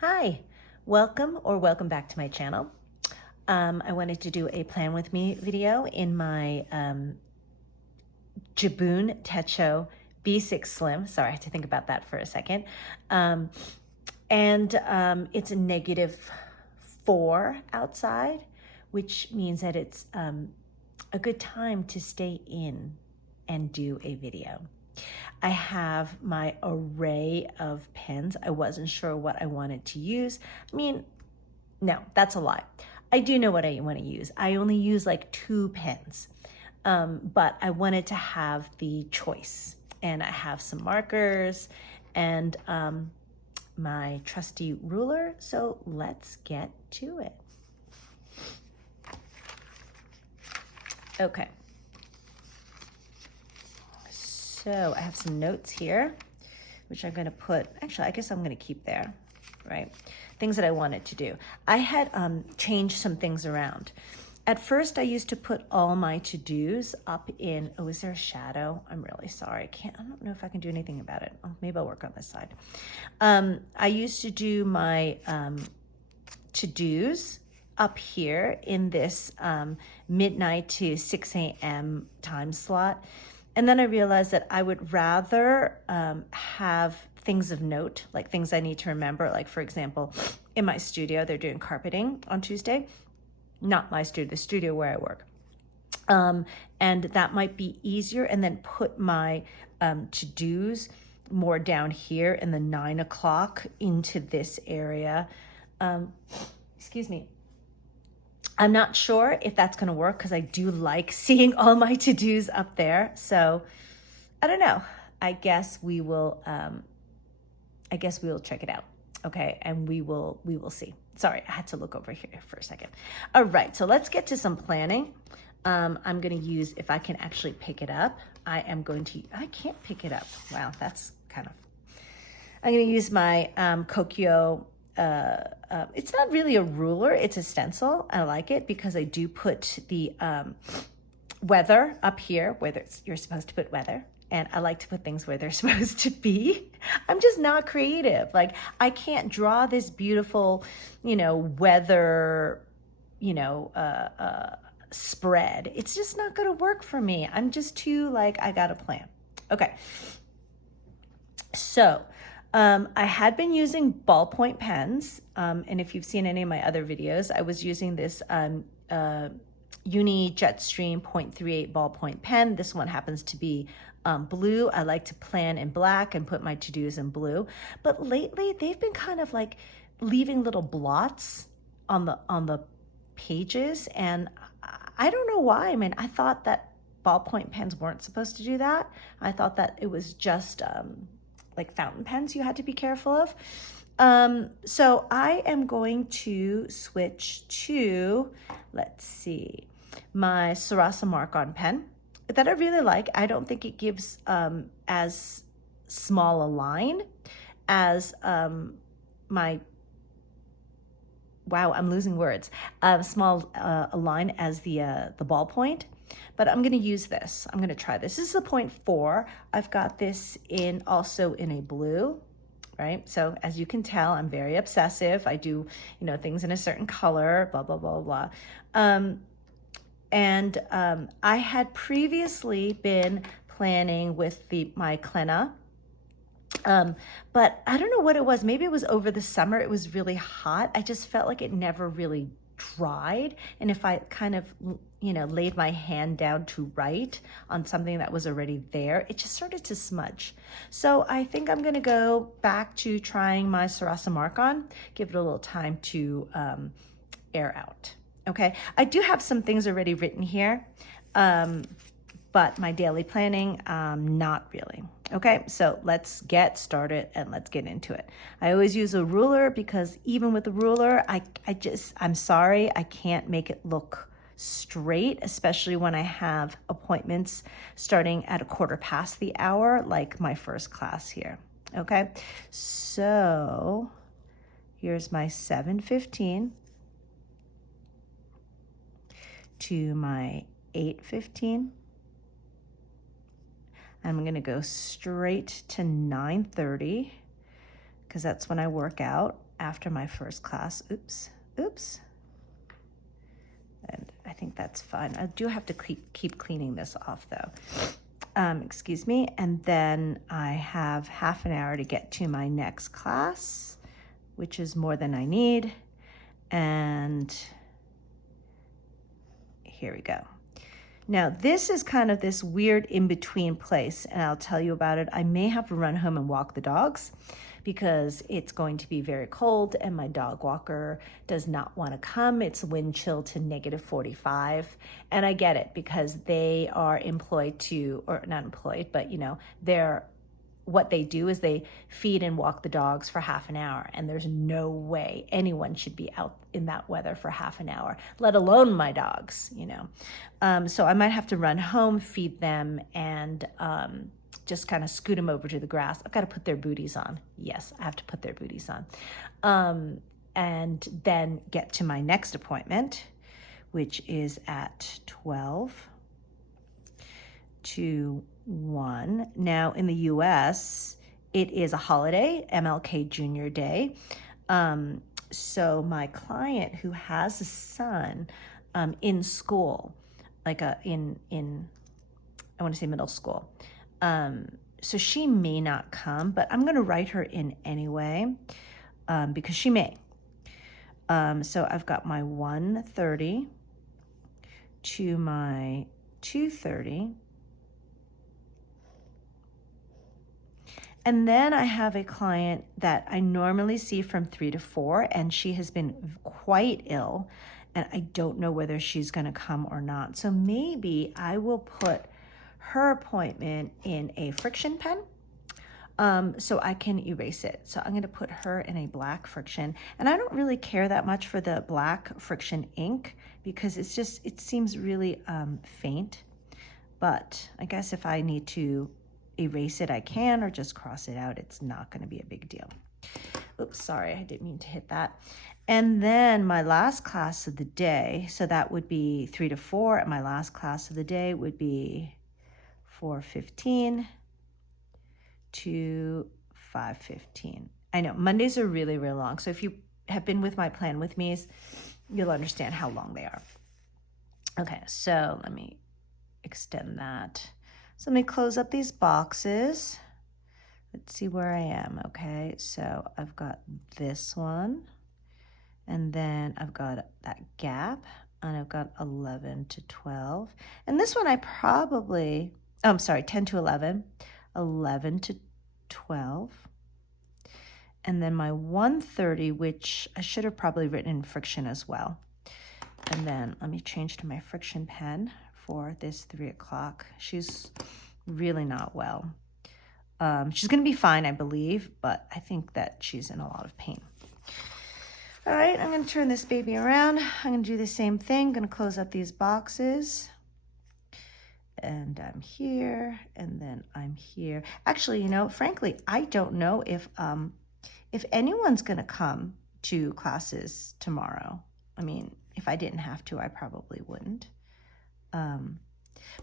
Hi, welcome back to my channel. I wanted to do a plan with me video in my Jibun Techo B6 Slim. Sorry, I had to think about that for a second. It's a -4 outside, which means that it's a good time to stay in and do a video. I have my array of pens. I wasn't sure what I wanted to use. I mean, no, that's a lie. I do know what I want to use. I only use like 2 pens, but I wanted to have the choice. And I have some markers and my trusty ruler. So let's get to it. Okay. So I have some notes here, which I'm going to put, actually, I guess I'm going to keep there, right? Things that I wanted to do. I had changed some things around. At first, I used to put all my to-dos up in, oh, is there a shadow? I'm really sorry. I don't know if I can do anything about it. Oh, maybe I'll work on this side. I used to do my to-dos up here in this midnight to 6 a.m. time slot. And then I realized that I would rather have things of note, like things I need to remember. Like, for example, in my studio, they're doing carpeting on Tuesday. Not my studio, the studio where I work. And that might be easier. And then put my to-dos more down here in the 9 o'clock into this area. Excuse me. I'm not sure if that's going to work because I do like seeing all my to-dos up there. So I don't know. I guess we will check it out. Okay. And we will see. Sorry, I had to look over here for a second. All right. So let's get to some planning. I'm going to use, if I can actually pick it up, I can't pick it up. Wow. That's I'm going to use my Kokyo. It's not really a ruler, it's a stencil. I like it because I do put the weather up here where you're supposed to put weather. And I like to put things where they're supposed to be. I'm just not creative. Like, I can't draw this beautiful, weather, spread. It's just not going to work for me. I'm just too, I got a plan. Okay. So, I had been using ballpoint pens, and if you've seen any of my other videos, I was using this Uni Jetstream 0.38 ballpoint pen. This one happens to be blue. I like to plan in black and put my to-dos in blue. But lately, they've been kind of like leaving little blots on the pages, and I don't know why. I mean, I thought that ballpoint pens weren't supposed to do that. I thought that it was just like fountain pens you had to be careful of. So I am going to switch to, let's see, my Sarasa mark-on pen that I really like. I don't think it gives as small a line as my, wow, I'm losing words, small a line as the ballpoint. But I'm going to use this. I'm going to try this. This is a 0.4. I've got this also in a blue, right? So as you can tell, I'm very obsessive. I do, things in a certain color, blah, blah, blah, blah. I had previously been planning with my Klena. But I don't know what it was. Maybe it was over the summer. It was really hot. I just felt like it never really dried. And if I kind of, laid my hand down to write on something that was already there, it just started to smudge. So I think I'm going to go back to trying my Sarasa mark-on, give it a little time to air out. Okay. I do have some things already written here, but my daily planning, not really. Okay, so let's get started and let's get into it. I always use a ruler because even with a ruler, I'm sorry, I can't make it look straight, especially when I have appointments starting at 1/4 past the hour, like my first class here. Okay, so here's my 7:15 to my 8:15. I'm going to go straight to 9:30 because that's when I work out. after my first class. Oops. And I think that's fine. I do have to keep cleaning this off though. Excuse me. And then I have half an hour to get to my next class, which is more than I need. And here we go. Now, this is kind of this weird in-between place, and I'll tell you about it. I may have to run home and walk the dogs because it's going to be very cold and my dog walker does not want to come. It's wind chill to -45. And I get it because they are employed to, or not employed, but what they do is they feed and walk the dogs for half an hour, and there's no way anyone should be out in that weather for half an hour, let alone my dogs, So I might have to run home, feed them, and just kind of scoot them over to the grass. I've got to put their booties on. Yes, I have to put their booties on. And then get to my next appointment, which is at 12 to 1. Now in the US, it is a holiday, MLK Junior Day. So my client who has a son in school, like in I want to say middle school, so she may not come, but I'm going to write her in anyway because she may. So I've got my 1:30 to my 2:30. And then I have a client that I normally see from 3 to 4, and she has been quite ill, and I don't know whether she's going to come or not. So maybe I will put her appointment in a friction pen so I can erase it. So I'm going to put her in a black friction. And I don't really care that much for the black friction ink because it seems really faint. But I guess if I need to erase it, I can, or just cross it out. It's not going to be a big deal. Oops, sorry, I didn't mean to hit that. And then my last class of the day, so that would be 3 to 4, and my last class of the day would be 4:15 to 5:15. I know Mondays are really, really long. So if you have been with my Plan With Me's, you'll understand how long they are. Okay, so let me extend that. So let me close up these boxes. Let's see where I am. Okay, so I've got this one, and then I've got that gap, and I've got 11 to 12. And this one I probably, I'm sorry, 10 to 11, 11 to 12. And then my 1:30, which I should have probably written in friction as well. And then let me change to my friction pen for this 3 o'clock. She's really not well. She's going to be fine, I believe, but I think that she's in a lot of pain. All right, I'm going to turn this baby around. I'm going to do the same thing. I'm going to close up these boxes. And I'm here, and then I'm here. Actually, frankly, I don't know if anyone's going to come to classes tomorrow. I mean, if I didn't have to, I probably wouldn't.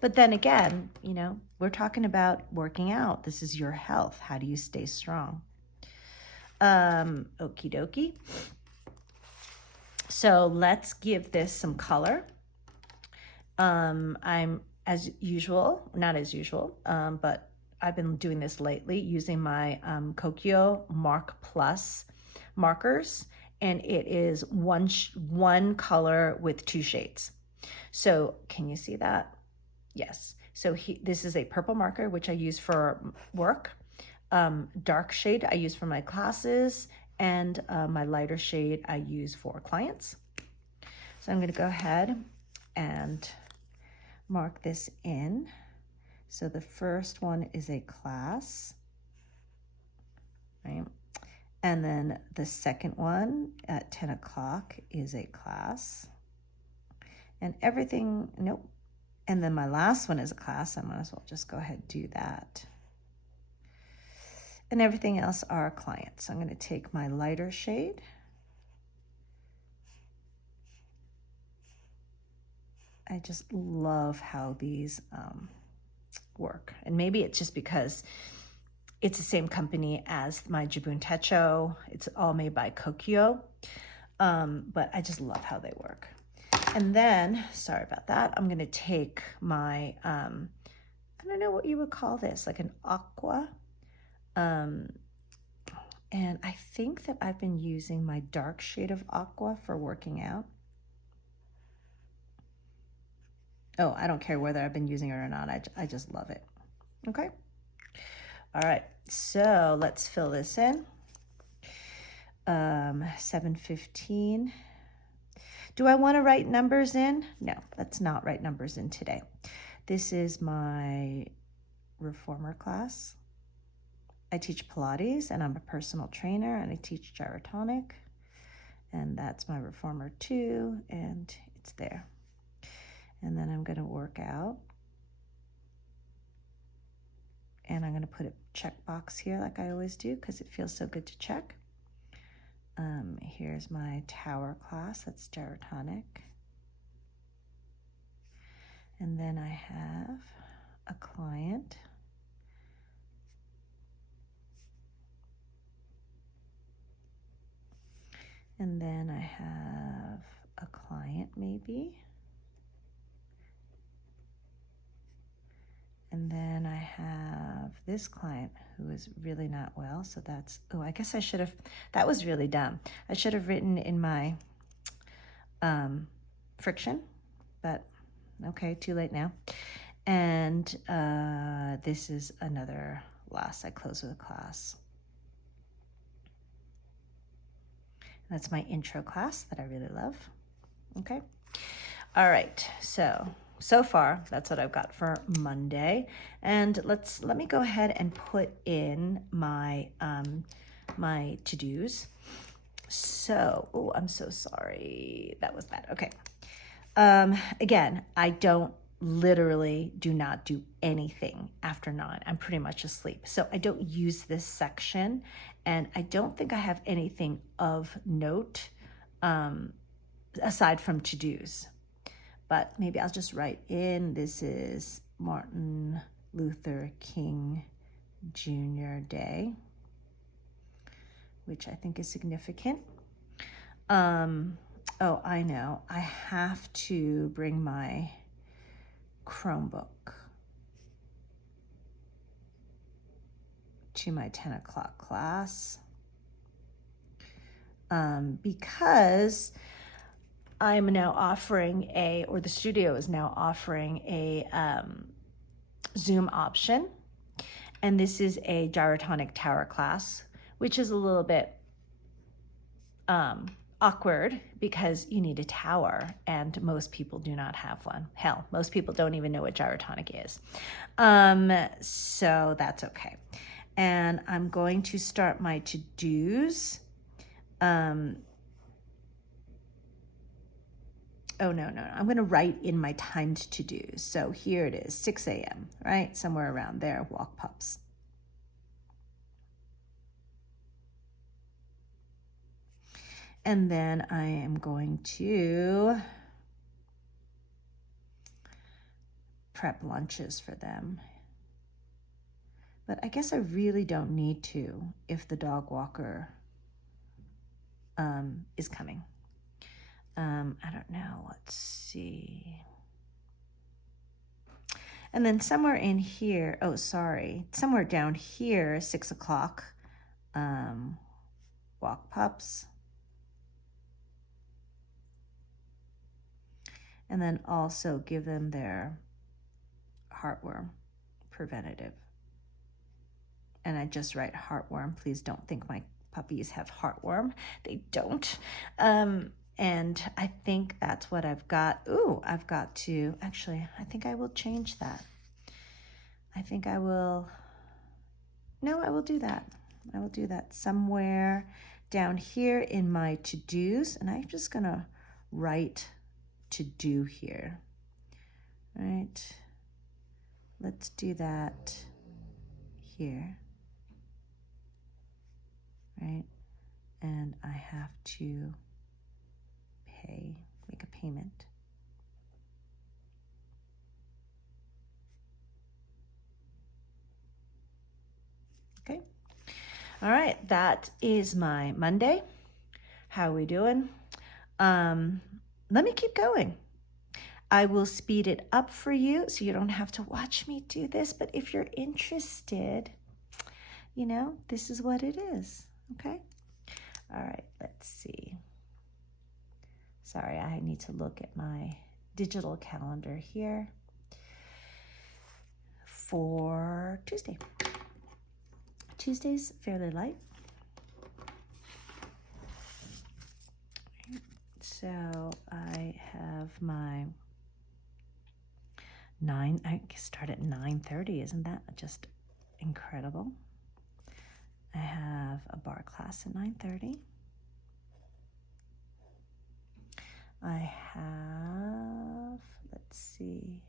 But then again, we're talking about working out. This is your health. How do you stay strong? Okie dokie. So let's give this some color. I'm, as usual, not as usual, but I've been doing this lately using my Kokyo Mark Plus markers, and it is one color with 2 shades. So can you see that? Yes. So this is a purple marker, which I use for work. Dark shade I use for my classes, and my lighter shade I use for clients. So I'm going to go ahead and mark this in. So the first one is a class, right? And then the second one at 10 o'clock is a class. And everything, nope. And then my last one is a class. I might as well just go ahead and do that. And everything else are clients. So I'm going to take my lighter shade. I just love how these work. And maybe it's just because It's the same company as my Jibun Techo. It's all made by Kokyo. But I just love how they work. And then, sorry about that, I'm gonna take my, I don't know what you would call this, like an aqua. And I think that I've been using my dark shade of aqua for working out. Oh, I don't care whether I've been using it or not. I just love it. Okay. All right. So let's fill this in. 7:15. Do I want to write numbers in? No, let's not write numbers in today. This is my reformer class. I teach Pilates and I'm a personal trainer and I teach gyrotonic. And that's my reformer too, and it's there. And then I'm gonna work out. And I'm gonna put a checkbox here like I always do because it feels so good to check. Here's my tower class, that's gyrotonic. And then I have a client. And then I have a client maybe. And then I have this client who is really not well. So that's, oh, I guess I should have, that was really dumb. I should have written in my friction, but okay, too late now. And this is another loss. I close with a class. That's my intro class that I really love. Okay. All right. So far, that's what I've got for Monday. And let me go ahead and put in my my to-dos. So, oh, I'm so sorry. That was bad. Okay. Again, I literally do not do anything after 9. I'm pretty much asleep. So I don't use this section, and I don't think I have anything of note aside from to-dos. But maybe I'll just write in, this is Martin Luther King Jr. Day, which I think is significant. Oh, I know. I have to bring my Chromebook to my 10 o'clock class because I'm now offering or the studio is now offering a Zoom option. And this is a gyrotonic tower class, which is a little bit awkward because you need a tower and most people do not have one. Hell, most people don't even know what gyrotonic is. So that's okay. And I'm going to start my to-dos. Oh, no. I'm going to write in my timed to-dos. So here it is, 6 a.m., right? Somewhere around there, walk pups. And then I am going to prep lunches for them. But I guess I really don't need to if the dog walker is coming. I don't know, let's see. And then somewhere in here, oh, sorry, somewhere down here, 6 o'clock, walk pups. And then also give them their heartworm preventative. And I just write heartworm. Please don't think my puppies have heartworm. They don't. And I think that's what I've got. Ooh, I've got to, actually, I think I will change that. I think I will, no, I will do that. I will do that somewhere down here in my to-dos. And I'm just gonna write to do here. All right, let's do that here. Right, and I have to make a payment. Okay. All right, that is my Monday. How are we doing? Let me keep going. I will speed it up for you so you don't have to watch me do this, but if you're interested, you know, this is what it is, okay? All right, let's see. Sorry, I need to look at my digital calendar here for Tuesday. Tuesday's fairly light. So I have my I start at 9:30. Isn't that just incredible? I have a bar class at 9:30. I have, let's see.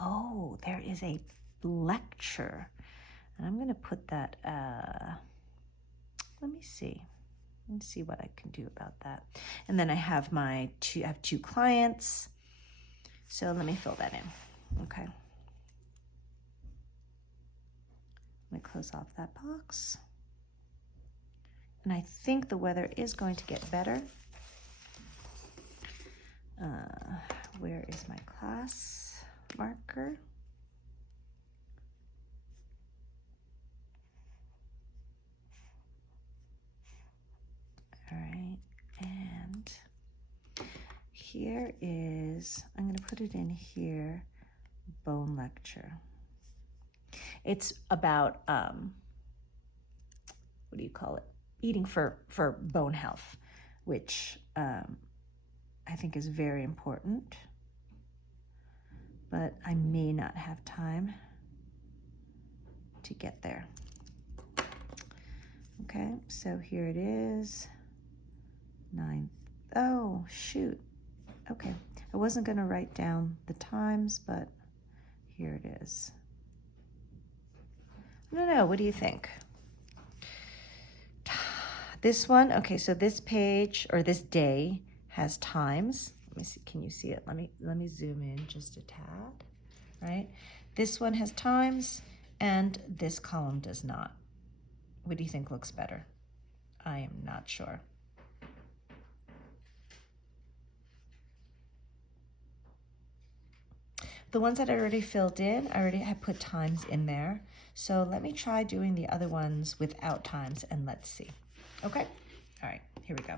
Oh, there is a lecture. And I'm going to put that, let me see. Let's see what I can do about that. And then I have I have 2 clients. So let me fill that in. Okay. Let me close off that box. And I think the weather is going to get better. Where is my class marker? All right, and here is, I'm going to put it in here, bone lecture. It's about, what do you call it? Eating for bone health, which I think is very important, but I may not have time to get there. Okay, so here it is, 9, oh shoot, okay. I wasn't gonna write down the times, but here it is. I don't know, what do you think? This one, okay, so this page, or this day, has times. Let me see, can you see it? Let me zoom in just a tad, right? This one has times, and this column does not. What do you think looks better? I am not sure. The ones that I already filled in, I already had put times in there. So let me try doing the other ones without times and let's see. Okay? All right, here we go.